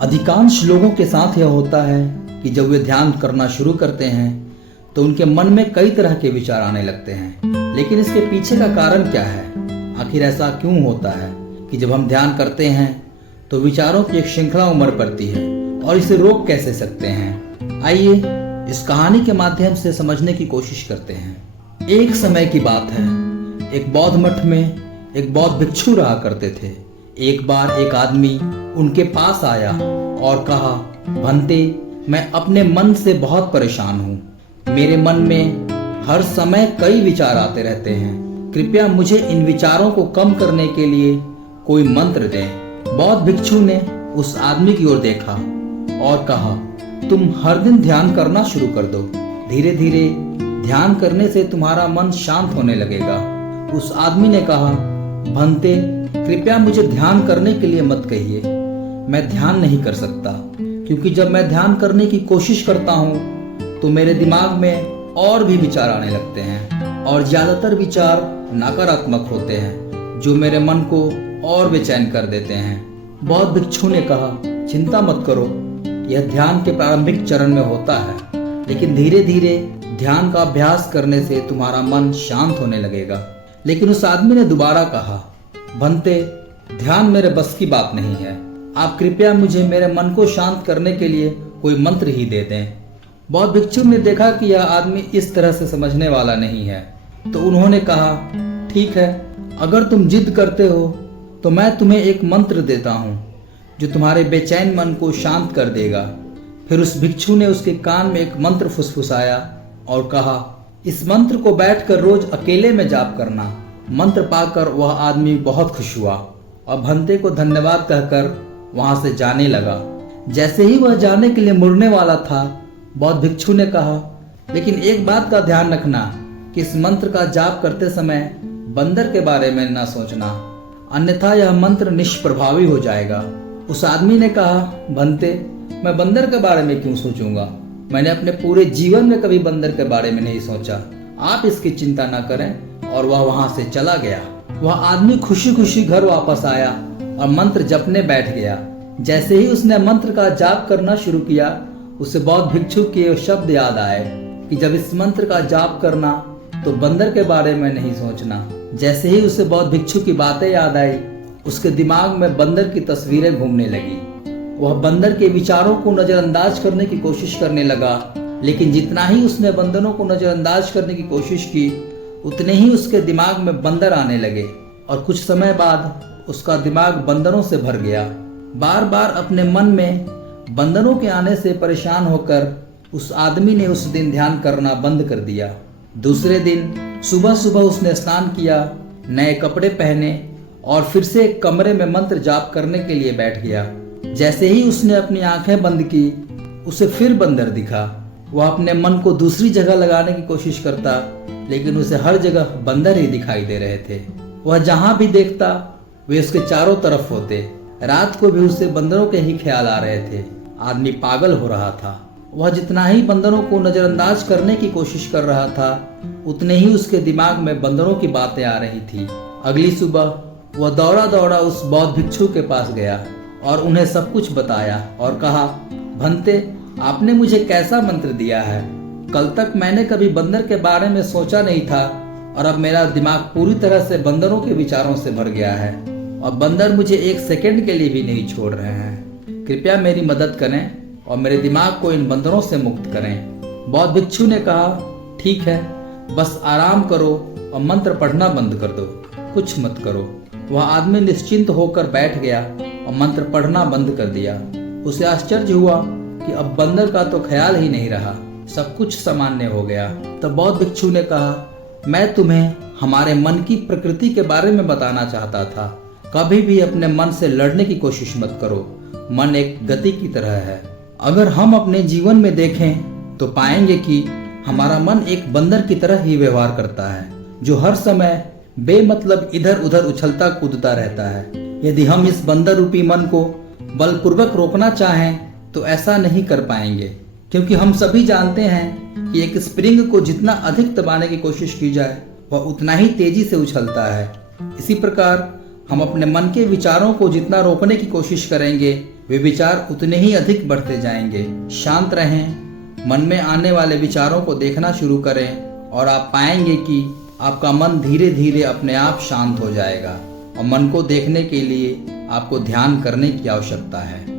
अधिकांश लोगों के साथ यह होता है कि जब वे ध्यान करना शुरू करते हैं तो उनके मन में कई तरह के विचार आने लगते हैं। लेकिन इसके पीछे का कारण क्या है? आखिर ऐसा क्यों होता है कि जब हम ध्यान करते हैं तो विचारों की एक श्रृंखला उमड़ पड़ती है, और इसे रोक कैसे सकते हैं? आइए इस कहानी के माध्यम से समझने की कोशिश करते हैं। एक समय की बात है, एक बौद्ध मठ में एक बौद्ध भिक्षु रहा करते थे। एक बार एक आदमी उनके पास आया और कहा, भंते, मैं अपने मन से बहुत परेशान हूँ। मेरे मन में हर समय कई विचार आते रहते हैं। कृपया मुझे इन विचारों को कम करने के लिए कोई मंत्र दें। बौद्ध भिक्षु ने उस आदमी की ओर देखा और कहा, तुम हर दिन ध्यान करना शुरू कर दो। धीरे धीरे ध्यान करने से तुम्हारा मन शांत होने लगेगा। उस आदमी ने कहा, भंते, कृपया मुझे ध्यान करने के लिए मत कहिए। मैं ध्यान नहीं कर सकता, क्योंकि जब मैं ध्यान करने की कोशिश करता हूँ तो मेरे दिमाग में और भी विचार आने लगते हैं, और ज्यादातर विचार नकारात्मक होते हैं जो मेरे मन को और बेचैन कर देते हैं। बौद्ध भिक्षु ने कहा, चिंता मत करो, यह ध्यान के प्रारंभिक चरण में होता है, लेकिन धीरे धीरे ध्यान का अभ्यास करने से तुम्हारा मन शांत होने लगेगा। लेकिन उस आदमी ने दोबारा कहा, भंते, ध्यान मेरे बस की बात नहीं है। आप कृपया मुझे मेरे मन को शांत करने के लिए कोई मंत्र ही दे दें। बौद्ध भिक्षु ने देखा कि यह आदमी इस तरह से समझने वाला नहीं है, तो उन्होंने कहा, ठीक है, अगर तुम जिद करते हो तो मैं तुम्हें एक मंत्र देता हूँ जो तुम्हारे बेचैन मन को शांत कर देगा। फिर उस भिक्षु ने उसके कान में एक मंत्र फुसफुसाया और कहा, इस मंत्र को बैठकर रोज अकेले में जाप करना। मंत्र पाकर वह आदमी बहुत खुश हुआ और भंते को धन्यवाद कहकर वहां से जाने लगा। जैसे ही वह जाने के लिए मुड़ने वाला था, बौद्ध भिक्षु ने कहा, लेकिन एक बात का ध्यान रखना कि इस मंत्र का जाप करते समय बंदर के बारे में न सोचना, अन्यथा यह मंत्र निष्प्रभावी हो जाएगा। उस आदमी ने कहा, भंते, मैं बंदर के बारे में क्यों सोचूंगा? मैंने अपने पूरे जीवन में कभी बंदर के बारे में नहीं सोचा। आप इसकी चिंता न करें। और वह वहां से चला गया। वह आदमी खुशी खुशी घर वापस आया और मंत्र जपने बैठ गया। जैसे ही उसने मंत्र का जाप करना शुरू किया, उसे बौद्ध भिक्षु के शब्द याद आए कि जब इस मंत्र का जाप करना तो बंदर के बारे में नहीं सोचना। जैसे ही उसे बौद्ध भिक्षु की बातें याद आई, उसके दिमाग में बंदर की तस्वीरें घूमने लगी। वह बंदर के विचारों को नजरअंदाज करने की कोशिश करने लगा, लेकिन जितना ही उसने बंदरों को नजरअंदाज करने की कोशिश की, उतने ही उसके दिमाग में बंदर आने लगे, और कुछ समय बाद उसका दिमाग बंदरों से भर गया। बार बार अपने मन में बंदरों के आने से परेशान होकर उस आदमी ने उस दिन ध्यान करना बंद कर दिया। दूसरे दिन सुबह सुबह उसने स्नान किया, नए कपड़े पहने और फिर से एक कमरे में मंत्र जाप करने के लिए बैठ गया। जैसे ही उसने अपनी आंखें बंद की, उसे फिर बंदर दिखा। वह अपने मन को दूसरी जगह लगाने की कोशिश करता, लेकिन उसे हर जगह बंदर ही दिखाई दे रहे थे। वह जहां भी देखता वे उसके चारों तरफ होते। रात को भी उसे बंदरों के ही ख्याल आ रहे थे। आदमी पागल हो रहा था। वह जितना ही बंदरों को नजरअंदाज करने की कोशिश कर रहा था, उतने ही उसके दिमाग में बंदरों की बातें आ रही थी। अगली सुबह वह दौड़ा दौड़ा उस बौद्ध भिक्षु के पास गया और उन्हें सब कुछ बताया और कहा, भंते, आपने मुझे कैसा मंत्र दिया है? कल तक मैंने कभी बंदर के बारे में सोचा नहीं था, और अब मेरा दिमाग पूरी तरह से बंदरों के विचारों से भर गया है, और बंदर मुझे एक सेकंड के लिए भी नहीं छोड़ रहे हैं। कृपया मेरी मदद करें और मेरे दिमाग को इन बंदरों से मुक्त करें। बौद्ध भिक्षु ने कहा, ठीक है, बस आराम करो और मंत्र पढ़ना बंद कर दो, कुछ मत करो। वह आदमी निश्चिंत होकर बैठ गया और मंत्र पढ़ना बंद कर दिया। उसे आश्चर्य हुआ कि अब बंदर का तो ख्याल ही नहीं रहा, सब कुछ सामान्य हो गया। तब बौद्ध भिक्षु ने कहा, मैं तुम्हें हमारे मन की प्रकृति के बारे में बताना चाहता था। कभी भी अपने मन से लड़ने की कोशिश मत करो। मन एक गति की तरह है। अगर हम अपने जीवन में देखें तो पाएंगे कि हमारा मन एक बंदर की तरह ही व्यवहार करता है, जो हर समय बेमतलब इधर उधर उछलता कूदता रहता है। यदि हम इस बंदर रूपी मन को बलपूर्वक रोकना चाहें तो ऐसा नहीं कर पाएंगे, क्योंकि हम सभी जानते हैं कि एक स्प्रिंग को जितना अधिक दबाने की कोशिश की जाए वह उतना ही तेजी से उछलता है। इसी प्रकार हम अपने मन के विचारों को जितना रोकने की कोशिश करेंगे वे विचार उतने ही अधिक बढ़ते जाएंगे। शांत रहें, मन में आने वाले विचारों को देखना शुरू करें और आप पाएंगे कि आपका मन धीरे धीरे अपने आप शांत हो जाएगा। और मन को देखने के लिए आपको ध्यान करने की आवश्यकता है।